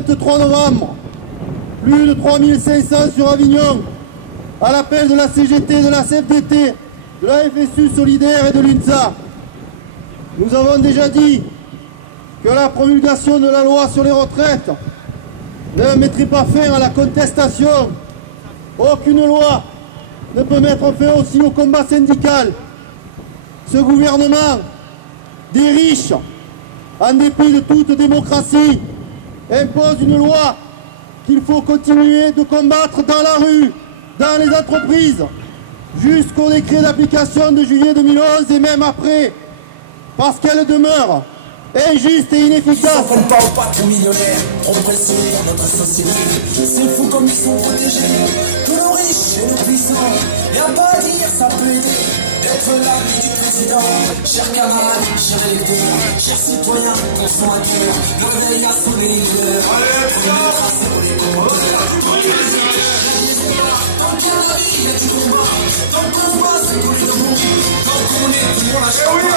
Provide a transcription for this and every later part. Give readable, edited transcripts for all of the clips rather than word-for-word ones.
23 novembre, plus de 3500 sur Avignon, à l'appel de la CGT, de la CFDT, de la FSU Solidaire et de l'UNSA. Nous avons déjà dit que la promulgation de la loi sur les retraites ne mettrait pas fin à la contestation. Aucune loi ne peut mettre fin aussi au combat syndical. Ce gouvernement des riches, en dépit de toute démocratie, impose une loi qu'il faut continuer de combattre dans la rue, dans les entreprises, jusqu'au décret d'application de juillet 2011 et même après, parce qu'elle demeure injuste et inefficace. On ne parle pas que millionnaires, oppressés dans notre société. C'est fou comme ils sont protégés, tous nos riches et nos puissants. Y'a pas à dire, ça peut aider d'être l'ami du président. Chers camarades, chers électeurs, chers citoyens, consommateurs, le réveil a sonné l'heure. Première trace pour les compteurs. Tant qu'il y a la vie, il y a du combat. Tant qu'on va, c'est pour les debout. Tant qu'on est tout pour la chambre.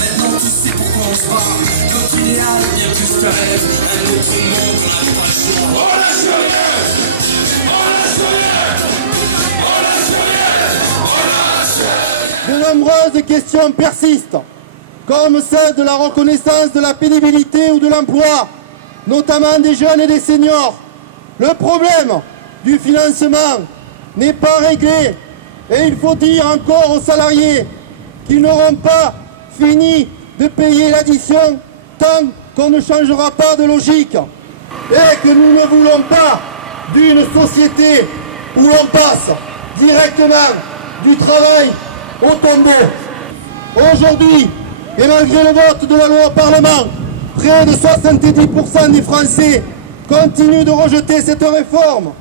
Maintenant tu sais pourquoi on se bat. Notre idéal vient plus que rêve. Un autre monde, on n'a pas le choix. On la soviète, on la soviète, on la soviète, on la soviète. De nombreuses questions persistent, comme celle de la reconnaissance de la pénibilité ou de l'emploi, notamment des jeunes et des seniors. Le problème du financement n'est pas réglé et il faut dire encore aux salariés qu'ils n'auront pas fini de payer l'addition tant qu'on ne changera pas de logique et que nous ne voulons pas d'une société où l'on passe directement du travail au tombeau. Aujourd'hui, et malgré le vote de la loi au Parlement, près de 70% des Français continuent de rejeter cette réforme.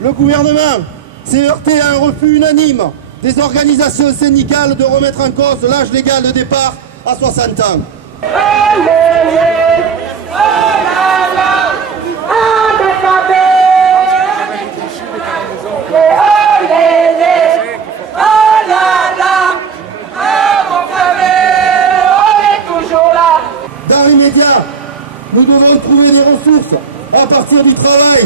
Le gouvernement s'est heurté à un refus unanime des organisations syndicales de remettre en cause l'âge légal de départ à 60 ans. Dans l'immédiat, nous devons trouver des ressources à partir du travail,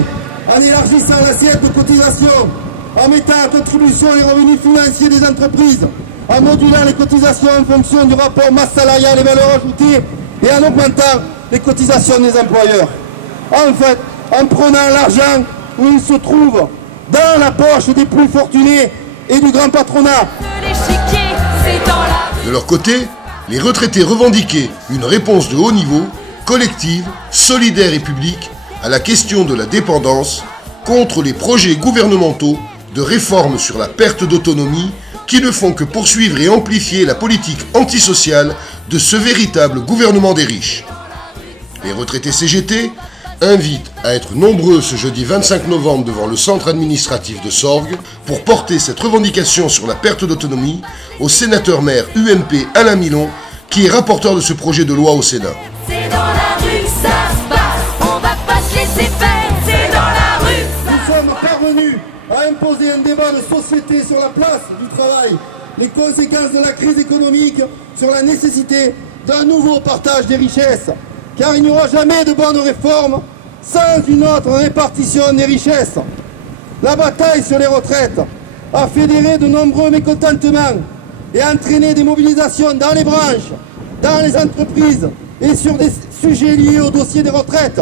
en élargissant l'assiette de cotisation, en mettant à contribution les revenus financiers des entreprises, en modulant les cotisations en fonction du rapport masse salariale et valeur ajoutée et en augmentant les cotisations des employeurs. En fait, en prenant l'argent où il se trouve, dans la poche des plus fortunés et du grand patronat. De leur côté, les retraités revendiquaient une réponse de haut niveau, collective, solidaire et publique à la question de la dépendance contre les projets gouvernementaux de réforme sur la perte d'autonomie qui ne font que poursuivre et amplifier la politique antisociale de ce véritable gouvernement des riches. Les retraités CGT invitent à être nombreux ce jeudi 25 novembre devant le centre administratif de Sorgues pour porter cette revendication sur la perte d'autonomie au sénateur maire UMP Alain Milon qui est rapporteur de ce projet de loi au Sénat. C'est dans la rue que ça se passe, on va pas se laisser faire, c'est dans la rue. Nous sommes parvenus à imposer un débat de société sur la place du travail, les conséquences de la crise économique, sur la nécessité d'un nouveau partage des richesses, car il n'y aura jamais de bonne réforme sans une autre répartition des richesses. La bataille sur les retraites a fédéré de nombreux mécontentements et entraîné des mobilisations dans les branches, dans les entreprises et sur des sujets liés au dossier des retraites,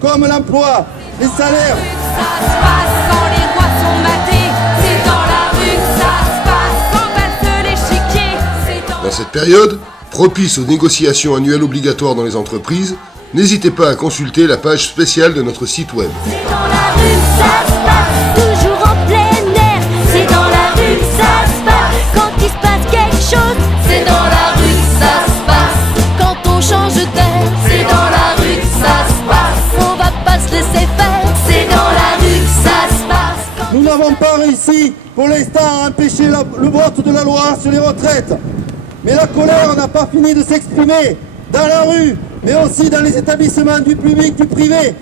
comme l'emploi, les salaires. Ça se passe quand les rois sont matés, c'est dans la rue que ça se passe, quand passe l'échiquier, c'est dans... Dans cette période, propice aux négociations annuelles obligatoires dans les entreprises, n'hésitez pas à consulter la page spéciale de notre site web. C'est dans la rue que ça se passe, toujours en plein air, c'est dans la rue que ça se passe, quand il se passe quelque chose, c'est dans la rue que ça se passe, quand on change d'air, c'est dans la rue que ça se passe, on va pas se laisser faire, c'est dans la rue que ça se passe. Nous n'avons pas réussi pour l'instant à empêcher le vote de la loi sur les retraites. Mais la colère n'a pas fini de s'exprimer dans la rue, mais aussi dans les établissements du public, du privé.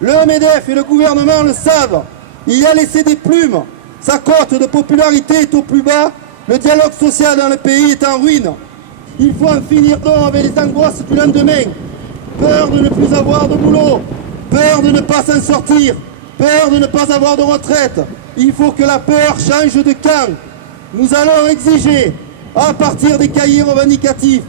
Le MEDEF et le gouvernement le savent. Il y a laissé des plumes. Sa cote de popularité est au plus bas. Le dialogue social dans le pays est en ruine. Il faut en finir donc avec les angoisses du lendemain. peur de ne plus avoir de boulot, peur de ne pas s'en sortir, peur de ne pas avoir de retraite. Il faut que la peur change de camp. Nous allons exiger, à partir des cahiers revendicatifs,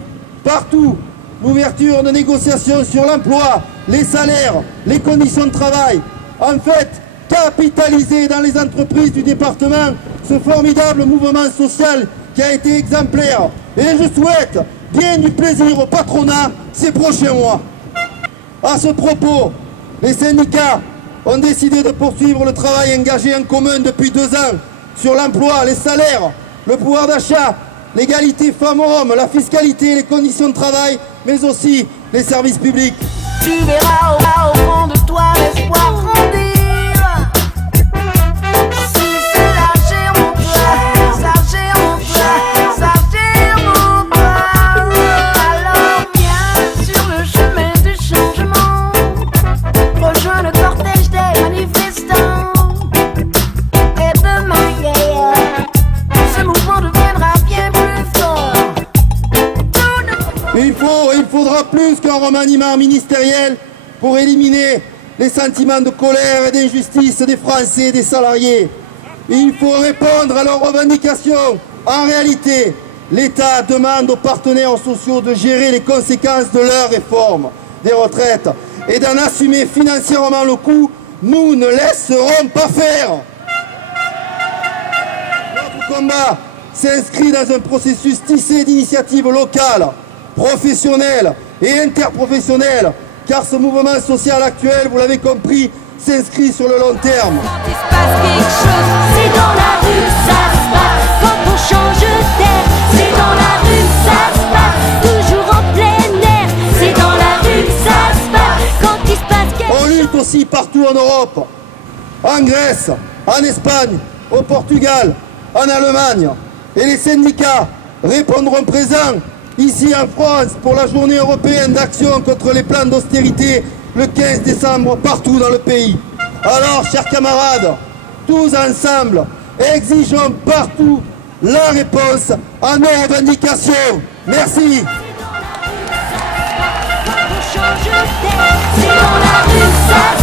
partout, l'ouverture de négociations sur l'emploi, les salaires, les conditions de travail. En fait, capitaliser dans les entreprises du département ce formidable mouvement social qui a été exemplaire. Et je souhaite bien du plaisir au patronat ces prochains mois. À ce propos, les syndicats ont décidé de poursuivre le travail engagé en commun depuis 2 ans sur l'emploi, les salaires, le pouvoir d'achat, l'égalité femmes-hommes, la fiscalité, les conditions de travail, mais aussi les services publics. Tu verras au fond de toi l'espoir grandir. Si cela gère mon cœur, ça gère mon cœur, ça gère mon cœur. Alors viens sur le chemin du changement, rejoins le cortège des manifestants. Et demain, ce mouvement deviendra bien plus fort. Il faudra plus qu'un remaniement ministériel pour éliminer les sentiments de colère et d'injustice des Français et des salariés. Il faut répondre à leurs revendications. En réalité, l'État demande aux partenaires sociaux de gérer les conséquences de leur réforme des retraites et d'en assumer financièrement le coût. Nous ne laisserons pas faire. Notre combat s'inscrit dans un processus tissé d'initiatives locales, professionnelles et interprofessionnelles, car ce mouvement social actuel, vous l'avez compris, s'inscrit sur le long terme. Quand il se passe quelque chose, c'est dans la rue que ça se passe. Quand on change d'air, c'est dans la rue que ça se passe. Toujours en plein air, c'est dans la rue que ça se passe. Quand il se passe quelque chose. On lutte aussi partout en Europe, en Grèce, en Espagne, au Portugal, en Allemagne. Et les syndicats répondront présents ici en France pour la journée européenne d'action contre les plans d'austérité le 15 décembre partout dans le pays. Alors, chers camarades, tous ensemble, exigeons partout la réponse à nos revendications. Merci. Quand on change d'air, c'est dans la rue que ça se passe.